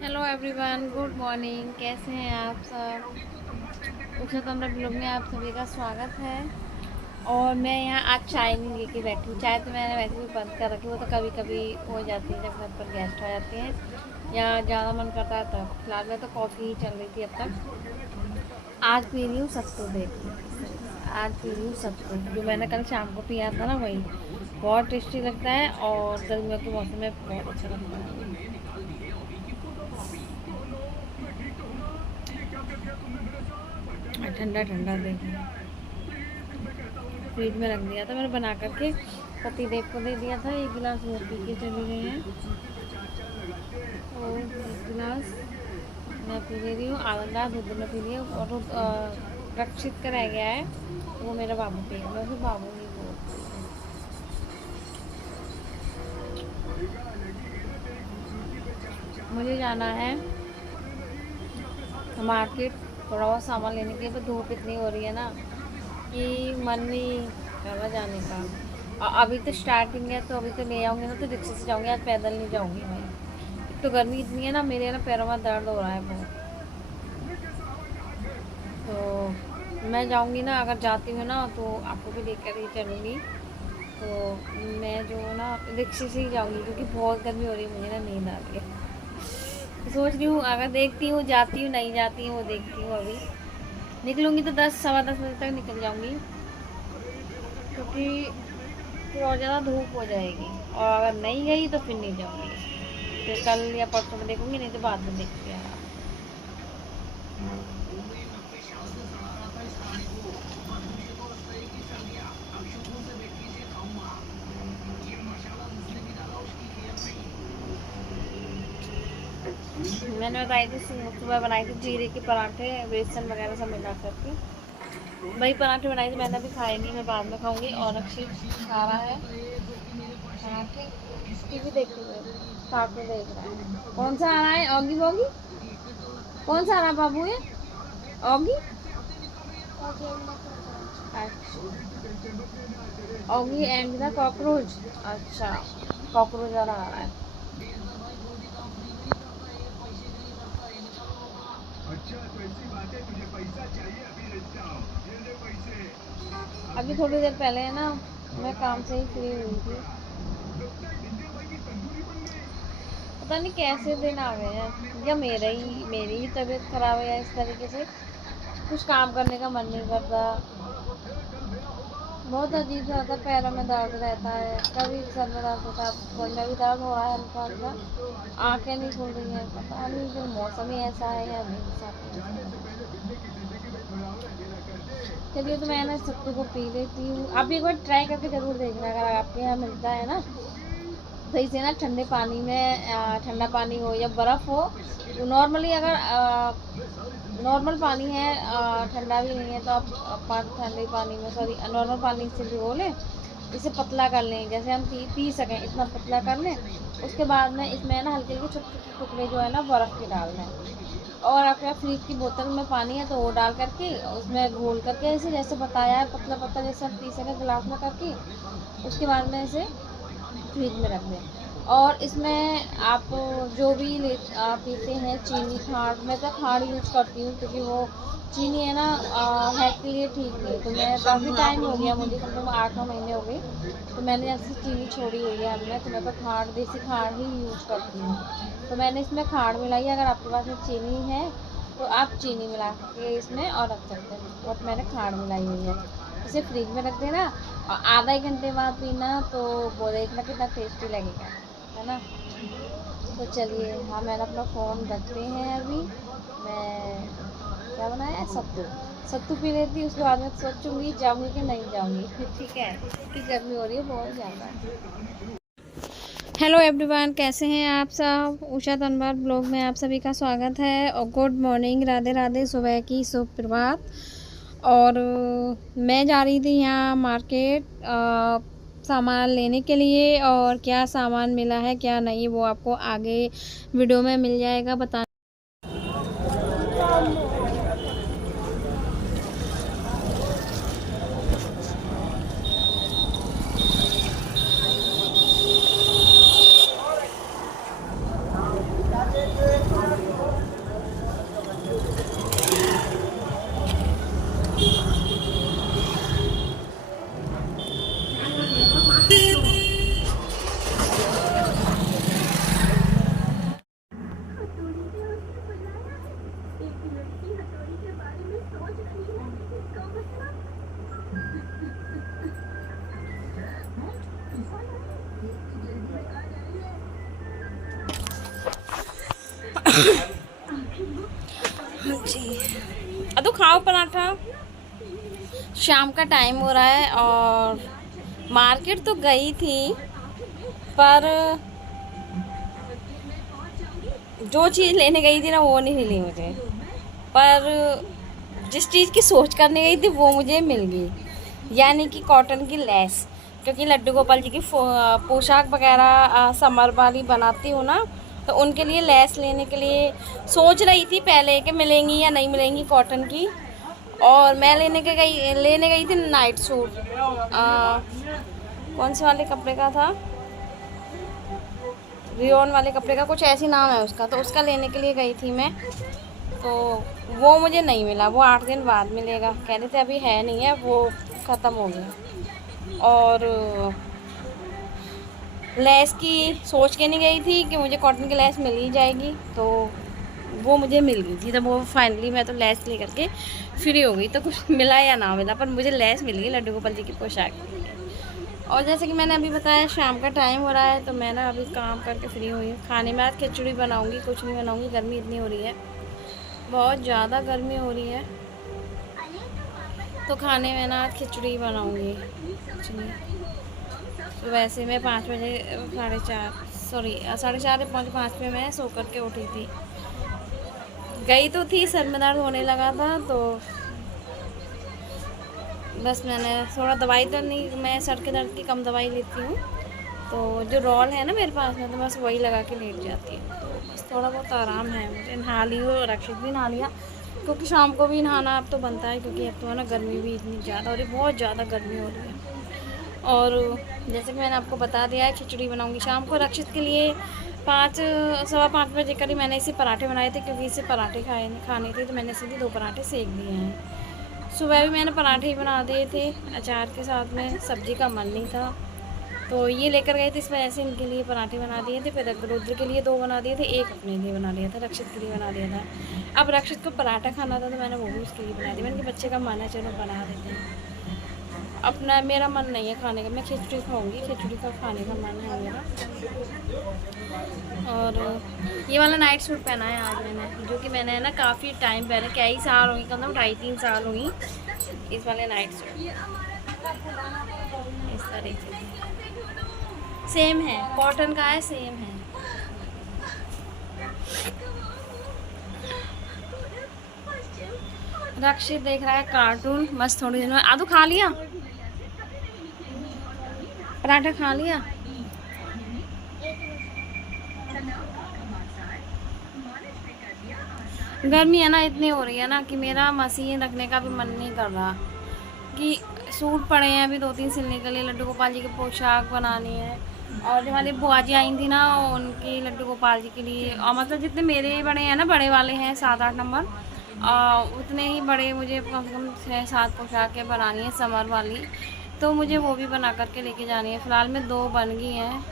Hello everyone, good morning. कैसे हैं आप सब? उषा तंत्र ब्लॉग में आप सभी का स्वागत है। और मैं यहाँ आज चाय नहीं लेके बैठी हूँ। चाय तो मैंने वैसे भी बंद कर रखी, वो तो कभी कभी हो जाती है जब घर पर गेस्ट आ जाते हैं या ज़्यादा मन करता है तब। फिलहाल में तो कॉफ़ी ही चल रही थी अब तक। आज पी रही हूँ सत्तू। देखिए, आज पी रही हूँ सत्तू, जो मैंने कल शाम को पिया था ना, वही बहुत टेस्टी लगता है और गर्मियों के मौसम में बहुत अच्छा लगता है। ठंडा ठंडा देखिए, फ्रिज में रख दिया था मैंने बना करके। पति देव को दे दिया था, एक गिलास वो पी के चली गई हैं और एक गिलास मैं पी ले रही हूँ। आधा गिलास दूध में पी लिया और रक्षित का रह गया है, वो मेरा बाबू पिएगा। मैं फिर बाबू ही बोलती हूँ। मुझे जाना है मार्केट, थोड़ा बहुत सामान लेने के लिए, पर धूप इतनी हो रही है ना कि मन नहीं कर रहा जाने का। और अभी तो स्टार्टिंग है, तो अभी तो ले आऊँगी ना तो रिक्शे से जाऊँगी, आज पैदल नहीं जाऊँगी मैं। एक तो गर्मी इतनी है ना, मेरे ना पैरों में दर्द हो रहा है बहुत। तो मैं जाऊँगी ना, अगर जाती हूँ ना तो आपको भी लेकर ही चलूँगी। तो मैं जो ना रिक्शे से ही जाऊँगी, क्योंकि बहुत गर्मी हो रही है, मुझे ना नींद आ रही है। तो सोच रही हूँ, अगर देखती हूँ जाती हूँ, नहीं जाती हूँ वो देखती हूँ। अभी निकलूँगी तो 10 सवा 10 बजे तक निकल जाऊँगी, क्योंकि फिर और ज़्यादा धूप हो जाएगी। और अगर नहीं गई तो फिर नहीं जाऊँगी, फिर कल या परसों में देखूँगी, नहीं तो बाद में देखते हैं। मैंने बताई थी, सुबह बनाई थी जीरे के पराठे, बेसन वगैरह सब मिला करके वही पराठे बनाए थे। मैंने अभी खाए नहीं, मैं बाद में खाऊंगी। और अक्षय खा रहा है पराठे, टीवी देखते हुए, कार्टून देख रहा है। कौन सा आ रहा है? ऑगी वॉगी? कौन सा आ रहा है बाबू ये? ऑगी? अच्छा, ऑगी एंड द कॉकरोच। अच्छा, कॉकरोच आ रहा है। अभी थोड़ी देर पहले है ना, मैं काम से ही फ्री हुई थी। पता नहीं कैसे दिन आ गए हैं, या मेरी ही तबीयत खराब है, या इस तरीके से कुछ काम करने का मन नहीं करता। बहुत अजीब सा होता है, पैरों में दर्द रहता है, कभी सर में दर्द होता है, सर में भी दर्द हो रहा है हल्का हल्का, आंखें नहीं खुल रही हैं। पता नहीं फिर मौसम ही ऐसा है या मेरे साथ ही ऐसा है। चलिए, तो मैं ना सत्तू को पी लेती हूँ। आप एक बार ट्राई करके ज़रूर देखना, अगर आपके यहाँ मिलता है ना सही से ना, ठंडे पानी में, ठंडा पानी हो या बर्फ़ हो। नॉर्मली अगर नॉर्मल पानी है, ठंडा भी नहीं है, तो आप ठंडे पानी में, सॉरी, नॉर्मल पानी से भिगो लें, इसे पतला कर लें, जैसे हम पी सकें इतना पतला कर लें। उसके बाद में इसमें ना हल्के हल्के छोटे छोटे टुकड़े जो है ना बर्फ़ के डाल दें। और आपके फ्रिज की बोतल में पानी है तो वो डाल करके उसमें घोल करके, ऐसे जैसे बताया है, पतला पतला जैसे हम पी सकें गिलास में करके, उसके बाद में इसे फ्रिज में रख दें। और इसमें आप जो भी पीते हैं, चीनी, खांड, मैं तो खांड यूज करती हूँ, क्योंकि वो चीनी है ना हेल्थ के लिए ठीक नहीं। तो मैं काफ़ी टाइम हो गया, मुझे कम से कम 8 9 महीने हो गए, तो मैंने ऐसी चीनी छोड़ी हुई है हमने। तो मैं तो खांड, देसी खांड ही यूज करती हूँ। तो मैंने इसमें खांड मिलाई है। अगर आपके पास में चीनी है तो आप चीनी मिला के इसमें और रख सकते हैं, बट मैंने खांड मिलाई हुई है। इसे फ्रिज में रख देना और आधा 1 घंटे बाद पीना, तो वो देखना कितना टेस्टी लगेगा, है ना। तो चलिए, हाँ, मैंने अपना फ़ोन रखते हैं अभी। मैं क्या बनाया है, सत्तू। सत्तू पी लेती हूँ, उसके बाद में सोचूंगी जाऊँगी कि नहीं जाऊँगी। ठीक है, कि गर्मी हो रही है बहुत ज़्यादा। हेलो एवरीवन, कैसे हैं आप सब? उषा तनवर ब्लॉग में आप सभी का स्वागत है और गुड मॉर्निंग, राधे राधे, सुबह की शुभ प्रभात। और मैं जा रही थी यहाँ मार्केट सामान लेने के लिए, और क्या सामान मिला है क्या नहीं वो आपको आगे वीडियो में मिल जाएगा बता। जी अदो खाओ पराठा। शाम का टाइम हो रहा है और मार्केट तो गई थी, पर जो चीज़ लेने गई थी ना वो नहीं मिली मुझे, पर जिस चीज़ की सोच करने गई थी वो मुझे मिल गई, यानी कि कॉटन की लेस। क्योंकि लड्डू गोपाल जी की पोशाक वगैरह समर वाली बनाती हूँ ना, तो उनके लिए लेस लेने के लिए सोच रही थी पहले कि मिलेंगी या नहीं मिलेंगी कॉटन की। और मैं लेने गई थी नाइट सूट, कौन से वाले कपड़े का था, रियोन वाले कपड़े का, कुछ ऐसी नाम है उसका, तो उसका लेने के लिए गई थी मैं। तो वो मुझे नहीं मिला, वो 8 दिन बाद मिलेगा कह रहे थे, अभी है नहीं है, वो ख़त्म हो गया। और लेस की सोच के नहीं गई थी कि मुझे कॉटन की लेस मिल ही जाएगी, तो वो मुझे मिल गई थी। तो वो फाइनली मैं तो लेस लेकर के फ्री हो गई, तो कुछ मिला या ना मिला पर मुझे लेस मिल गई लड्डू गोपाल जी की पोशाक। और जैसे कि मैंने अभी बताया शाम का टाइम हो रहा है, तो मैं ना अभी काम करके फ्री हुई हूँ। खाने में आज खिचड़ी बनाऊँगी, कुछ नहीं बनाऊँगी, गर्मी इतनी हो रही है, बहुत ज़्यादा गर्मी हो रही है, तो खाने में ना आज खिचड़ी बनाऊँगी। तो वैसे मैं 5 बजे 4:30 5 पे मैं सो कर के उठी थी। गई तो थी, सर में दर्द होने लगा था, तो बस मैंने थोड़ा दवाई तो नहीं, मैं सर के दर्द की कम दवाई लेती हूँ, तो जो रोल है ना मेरे पास में, तो बस वही लगा के लेट जाती हूँ, तो बस थोड़ा बहुत आराम है मुझे। नहा ली हूँ, रक्षित भी नहा लिया, क्योंकि शाम को भी नहाना अब तो बनता है, क्योंकि अब तो है ना गर्मी भी इतनी ज़्यादा हो रही है, बहुत ज़्यादा गर्मी हो रही है। और जैसे कि मैंने आपको बता दिया है, खिचड़ी बनाऊँगी शाम को रक्षित के लिए। 5 सवा 5 बजे करीब मैंने इसे पराठे बनाए थे, क्योंकि इसे पराठे खाने थे, तो मैंने सीधे 2 पराठे सेक दिए हैं। सुबह भी मैंने पराठे ही बना दिए थे अचार के साथ में, सब्ज़ी का मन नहीं था, तो ये लेकर गए थे, इस वजह से इनके लिए पराठे बना दिए थे। फिर रुद्र के लिए 2 बना दिए थे, एक अपने लिए बना लिया था, रक्षित के लिए बना दिया था। अब रक्षित को पराठा खाना था, तो मैंने वो भी उसके लिए बना दिया। मैंने कि बच्चे का मन है, चलो बना देते हैं। अपना मेरा मन नहीं है खाने का, मैं खिचड़ी खाऊंगी, खिचड़ी का खाने का मन है मेरा। और ये वाला नाइट सूट पहना है आज मैंने, जो कि मैंने है ना काफ़ी टाइम पहले, क्या ही साल होंगी, कम से कम 2.5-3 साल होंगी इस वाले नाइट सूट। इस तरीके से सेम है, कॉटन का है, सेम है। रक्षित देख रहा है कार्टून, बस थोड़ी देर में। आदू खा लिया पराठा, खा लिया। गर्मी है ना इतनी हो रही है ना, कि मेरा मशीन रखने का भी मन नहीं कर रहा, कि सूट पड़े हैं अभी 2-3 सिलने के लिए, लड्डू गोपाल जी की पोशाक बनानी है। और जो हमारी बुआ जी आई थी ना, उनकी लड्डू गोपाल जी के लिए, और मतलब जितने मेरे बड़े हैं ना, बड़े वाले हैं 7-8 नंबर, उतने ही बड़े मुझे कम से कम 6-7 पोशाकें बनानी है समर वाली, तो मुझे वो भी बना करके लेके जानी है। फ़िलहाल में 2 बन गई हैं,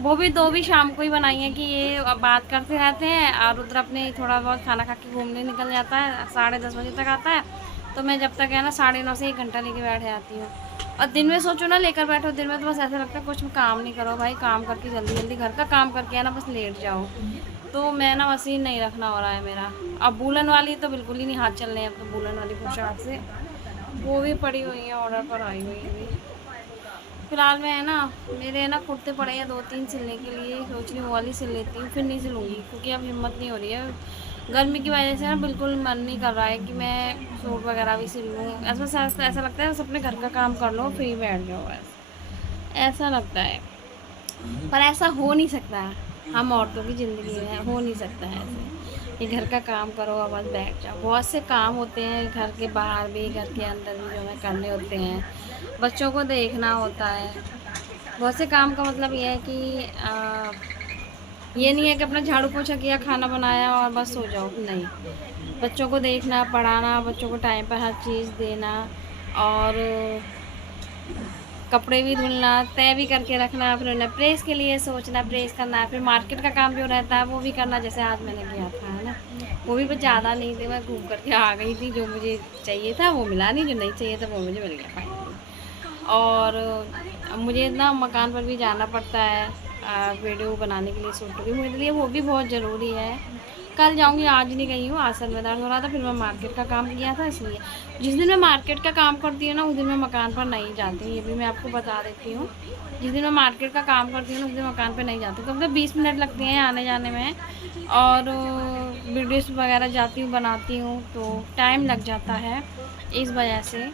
वो भी 2 भी शाम को ही बनाई हैं, कि ये बात करते रहते हैं और रुद्र अपने थोड़ा बहुत खाना खा के घूमने निकल जाता है, 10:30 बजे तक आता है, तो मैं जब तक है ना 9:30 से 1 घंटा लेके बैठ जाती हूँ। और दिन में सोचो ना लेकर बैठो, दिन में तो बस ऐसा लगता है कुछ काम नहीं करो भाई, काम करके जल्दी जल्दी घर का काम करके है ना बस लेट जाओ। तो मैं ना मशीन नहीं रखना हो रहा है मेरा। अब बुलन वाली तो बिल्कुल ही नहीं हाथ चल रहे हैं, अब तो बुलन वाली पोशाक से, वो भी पड़ी हुई है, ऑर्डर पर आई हुई है अभी। फिलहाल में है ना, मेरे है ना कुर्ते पड़े हैं 2-3 सिलने के लिए, सोच रही हूँ वो वाली सिल लेती हूँ, फिर नहीं सिलूँगी, क्योंकि अब हिम्मत नहीं हो रही है गर्मी की वजह से ना, बिल्कुल मन नहीं कर रहा है कि मैं सूट वगैरह भी सिल लूँ। ऐसा लगता है बस अपने घर का काम कर लो, फ्री बैठ जाओ, बस ऐसा लगता है। पर ऐसा हो नहीं सकता, हम औरतों की ज़िंदगी में हो नहीं सकता है ऐसे कि घर का काम करो और बस बैठ जाओ। बहुत से काम होते हैं घर के बाहर भी, घर के अंदर भी, जो हमें करने होते हैं, बच्चों को देखना होता है। बहुत से काम का मतलब ये है कि ये नहीं है कि अपना झाड़ू पोछा किया, खाना बनाया और बस सो जाओ, नहीं। बच्चों को देखना, पढ़ाना, बच्चों को टाइम पर हर चीज़ देना, और कपड़े भी धुलना, तय भी करके रखना, फिर उन्हें प्रेस के लिए सोचना, प्रेस करना, फिर मार्केट का काम जो रहता है वो भी करना, जैसे आज मैंने किया था, है ना। वो भी कुछ ज़्यादा नहीं थी, मैं घूम करके आ गई थी, जो मुझे चाहिए था वो मिला नहीं, जो नहीं चाहिए था वो मुझे मिल गया फाइनली। और मुझे ना मकान पर भी जाना पड़ता है वीडियो बनाने के लिए, शूट के लिए, मेरे लिए वो भी बहुत ज़रूरी है। कल जाऊंगी, आज नहीं गई हूँ। आज सर में दर्द हो रहा था, फिर मैं मार्केट का काम किया था, इसलिए जिस दिन मैं मार्केट का काम करती हूँ ना, उस दिन मैं मकान पर नहीं जाती, ये भी मैं आपको बता देती हूँ। जिस दिन मैं मार्केट का काम करती हूँ ना, उस दिन मकान पर नहीं जाती, क्योंकि 20 मिनट लगते हैं आने जाने में, और वीडियोस वगैरह जाती हूँ बनाती हूँ तो टाइम लग जाता है, इस वजह से।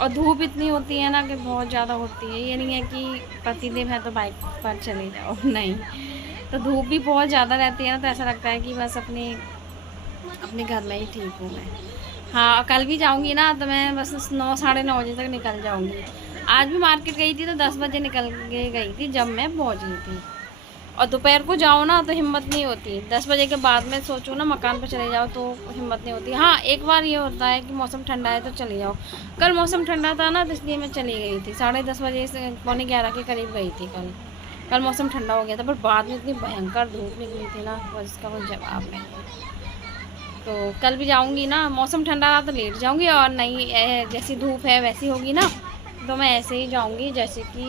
और धूप इतनी होती है ना कि बहुत ज़्यादा होती है, ये नहीं है कि पतिदेव है तो बाइक पर चले जाओ, नहीं। तो धूप भी बहुत ज़्यादा रहती है ना, तो ऐसा लगता है कि बस अपने घर में ही ठीक हूँ मैं। हाँ, कल भी जाऊँगी ना तो मैं बस 9 साढ़े 9 बजे तक निकल जाऊँगी। आज भी मार्केट गई थी तो 10 बजे निकल के गई थी, जब मैं पहुँच गई थी। और दोपहर को जाओ ना तो हिम्मत नहीं होती, 10 बजे के बाद में सोचो ना मकान पर चले जाओ तो हिम्मत नहीं होती। हाँ, एक बार ये होता है कि मौसम ठंडा है तो चले जाओ। कल मौसम ठंडा था ना, तो इसलिए मैं चली गई थी, 10:30 बजे से 11:45 के करीब गई थी कल मौसम ठंडा हो गया था, पर बाद में इतनी भयंकर धूप निकली थी ना, बस इसका कोई जवाब नहीं है। तो कल भी जाऊँगी ना, मौसम ठंडा रहा तो लेट जाऊँगी, और नहीं जैसी धूप है वैसी होगी ना तो मैं ऐसे ही जाऊँगी, जैसे कि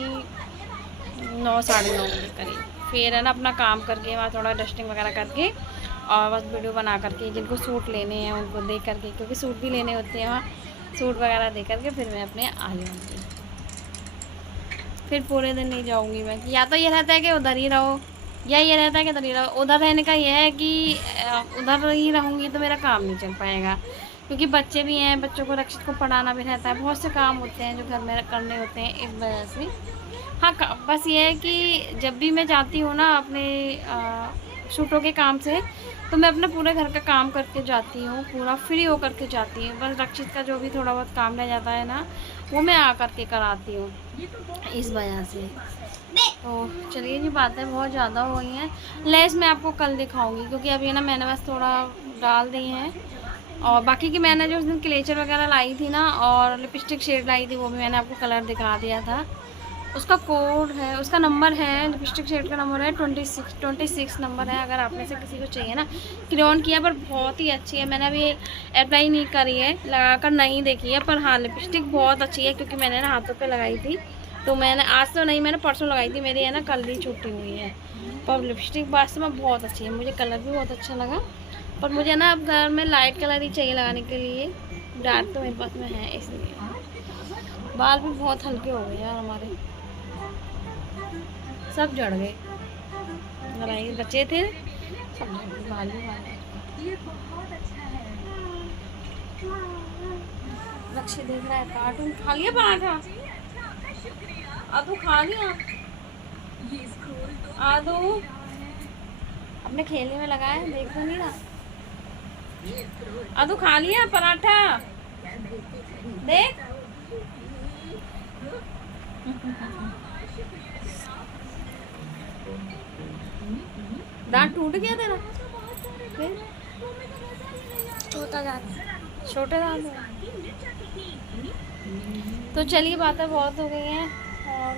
9 साढ़े 9 बजे करीब। फिर है ना अपना काम करके, वहाँ थोड़ा डस्टिंग वगैरह करके, और बस वीडियो बना करके, जिनको सूट लेने हैं उनको दे करके, क्योंकि सूट भी लेने होते हैं वहाँ, सूट वगैरह दे करके फिर मैं अपने आ जाऊँगी। फिर पूरे दिन नहीं जाऊँगी मैं, या तो ये रहता है कि उधर ही रहो, या ये रहता है कि उधर ही रहो। उधर रहने का ये है कि उधर ही रहूँगी तो मेरा काम नहीं चल पाएगा, क्योंकि बच्चे भी हैं, बच्चों को रक्षित को पढ़ाना भी रहता है, बहुत से काम होते हैं जो घर में करने होते हैं, इस वजह से। हाँ, बस ये है कि जब भी मैं जाती हूँ ना अपने सूटों के काम से, तो मैं अपने पूरे घर का काम करके जाती हूँ, पूरा फ्री होकर के जाती हूँ। बस रक्षित का जो भी थोड़ा बहुत काम रह जाता है ना, वो मैं आ करके कराती हूँ, इस वजह से। तो चलिए, ये बातें बहुत ज़्यादा हो गई हैं। लेस मैं आपको कल दिखाऊंगी, क्योंकि अभी ना मैंने बस थोड़ा डाल दी हैं, और बाकी की मैंने जो उस दिन क्लेचर वगैरह लाई थी ना, और लिपस्टिक शेड लाई थी, वो भी मैंने आपको कलर दिखा दिया था। उसका कोड है, उसका नंबर है, लिपस्टिक शेड का नंबर है 26 नंबर है। अगर आप में से किसी को चाहिए ना, क्रेयॉन किया पर बहुत ही अच्छी है, मैंने अभी अप्लाई नहीं करी है, लगा कर नहीं देखी है, पर हाँ लिपस्टिक बहुत अच्छी है, क्योंकि मैंने ना हाथों पे लगाई थी, तो मैंने आज तो नहीं, मैंने परसों लगाई थी, मेरी है ना कल ही छुट्टी हुई है। पर लिपस्टिक वास्तव में बहुत अच्छी है, मुझे कलर भी बहुत अच्छा लगा, पर मुझे ना अब घर में लाइट कलर ही चाहिए लगाने के लिए, डार्क तो मेरे पास में है, इसलिए। बाल भी बहुत हल्के हो गए यार हमारे, सब झड़ गए, बच्चे थे सब झड़ गए, बाल भी लक्ष्य देख रहा है कार्टून। खा लिया पराठा? आदू खा लिया? आदू अपने खेलने में लगा है, देख तो नहीं रहा। आदू खा लिया पराठा? देख दांत टूट गया तेरा? छोटा दांत है। तो चलिए, बातें बहुत हो गई हैं, और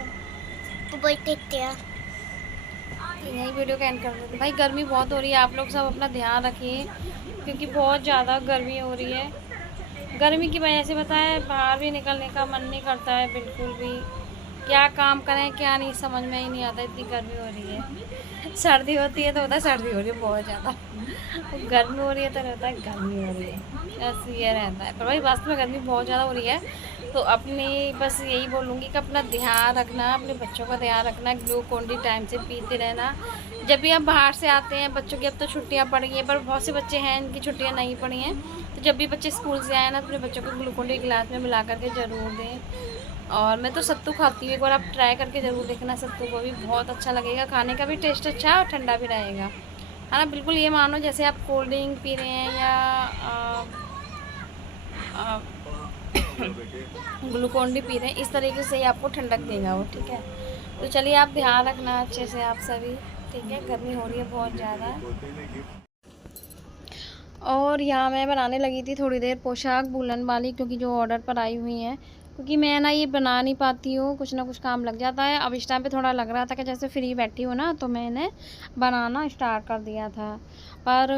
यही वीडियो का एंड कर देते। भाई गर्मी बहुत हो रही है, आप लोग सब अपना ध्यान रखिए, क्योंकि बहुत ज़्यादा गर्मी हो रही है। गर्मी की वजह से बताए बाहर भी निकलने का मन नहीं करता है बिल्कुल भी, क्या काम करें क्या नहीं समझ में ही नहीं आता, इतनी गर्मी हो रही है। सर्दी होती है तो होता है सर्दी हो रही है बहुत ज़्यादा, गर्मी हो रही है तो रहता है गर्मी हो रही है, बस ये रहता है। पर भाई वास्तव में गर्मी बहुत ज़्यादा हो रही है, तो अपनी बस यही बोलूँगी कि अपना ध्यान रखना, अपने बच्चों का ध्यान रखना, ग्लूकोन-डी टाइम से पीते रहना। जब भी आप बाहर से आते हैं, बच्चों की अब तो छुट्टियाँ पड़ गई हैं, पर बहुत से बच्चे हैं इनकी छुट्टियाँ नहीं पड़ी हैं, तो जब भी बच्चे स्कूल से आए ना, अपने बच्चों को ग्लूकोन-डी गिलास में मिला करके ज़रूर दें। और मैं तो सत्तू खाती हूँ, एक बार आप ट्राई करके ज़रूर देखना, सत्तू को भी बहुत अच्छा लगेगा, खाने का भी टेस्ट अच्छा है और ठंडा भी रहेगा, है ना। बिल्कुल ये मानो जैसे आप कोल्ड ड्रिंक पी रहे हैं या ग्लूकोन डी पी रहे हैं, इस तरीके से ही आपको ठंडक देगा वो, ठीक है। तो चलिए, आप ध्यान रखना अच्छे से आप सभी, ठीक है। गर्मी हो रही है बहुत ज़्यादा। और यहाँ मैं बनाने लगी थी थोड़ी देर पोशाक बुलन वाली, क्योंकि जो ऑर्डर पर आई हुई हैं, क्योंकि मैं ना ये बना नहीं पाती हूँ, कुछ ना कुछ काम लग जाता है। अब इस टाइम पे थोड़ा लग रहा था कि जैसे फ्री बैठी हूँ ना, तो मैंने बनाना स्टार्ट कर दिया था। पर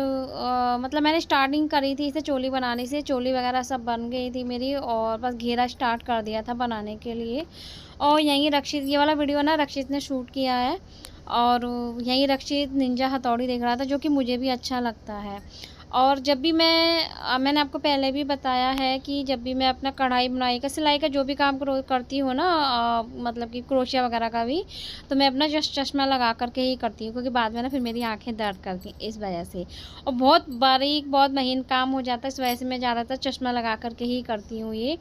मतलब मैंने स्टार्टिंग करी थी इसे चोली बनाने से, चोली वगैरह सब बन गई थी मेरी, और बस घेरा स्टार्ट कर दिया था बनाने के लिए। और यहीं रक्षित, ये वाला वीडियो ना रक्षित ने शूट किया है, और यहीं रक्षित निंजा हथौड़ी देख रहा था, जो कि मुझे भी अच्छा लगता है। और जब भी मैंने आपको पहले भी बताया है कि जब भी मैं अपना कढ़ाई बुनाई का, सिलाई का जो भी काम करती हूँ ना, मतलब कि क्रोशिया वगैरह का भी, तो मैं अपना चश्मा लगा कर के ही करती हूँ, क्योंकि बाद में ना फिर मेरी आँखें दर्द करती हैं इस वजह से। और बहुत बारीक, बहुत महीन काम हो जाता है, इस वजह से मैं ज़्यादातर चश्मा लगा कर के ही करती हूँ ये।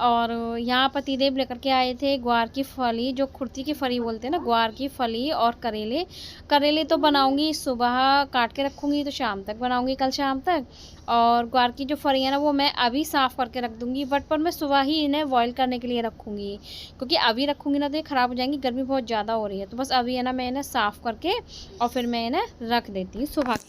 और यहाँ पतिदेव लेकर के आए थे ग्वार की फली, जो खुर्ती की फली बोलते हैं ना, ग्वार की फली और करेले। करेले तो बनाऊंगी, सुबह काट के रखूंगी तो शाम तक बनाऊंगी, कल शाम तक। और ग्वार की जो फली है ना, वो मैं अभी साफ़ करके रख दूंगी, बट पर मैं सुबह ही इन्हें बॉईल करने के लिए रखूंगी, क्योंकि अभी रखूंगी ना तो ये ख़राब हो जाएंगी, गर्मी बहुत ज़्यादा हो रही है। तो बस अभी है ना, मैं इन्हें साफ़ करके और फिर मैं इन्हें रख देती हूँ सुबह के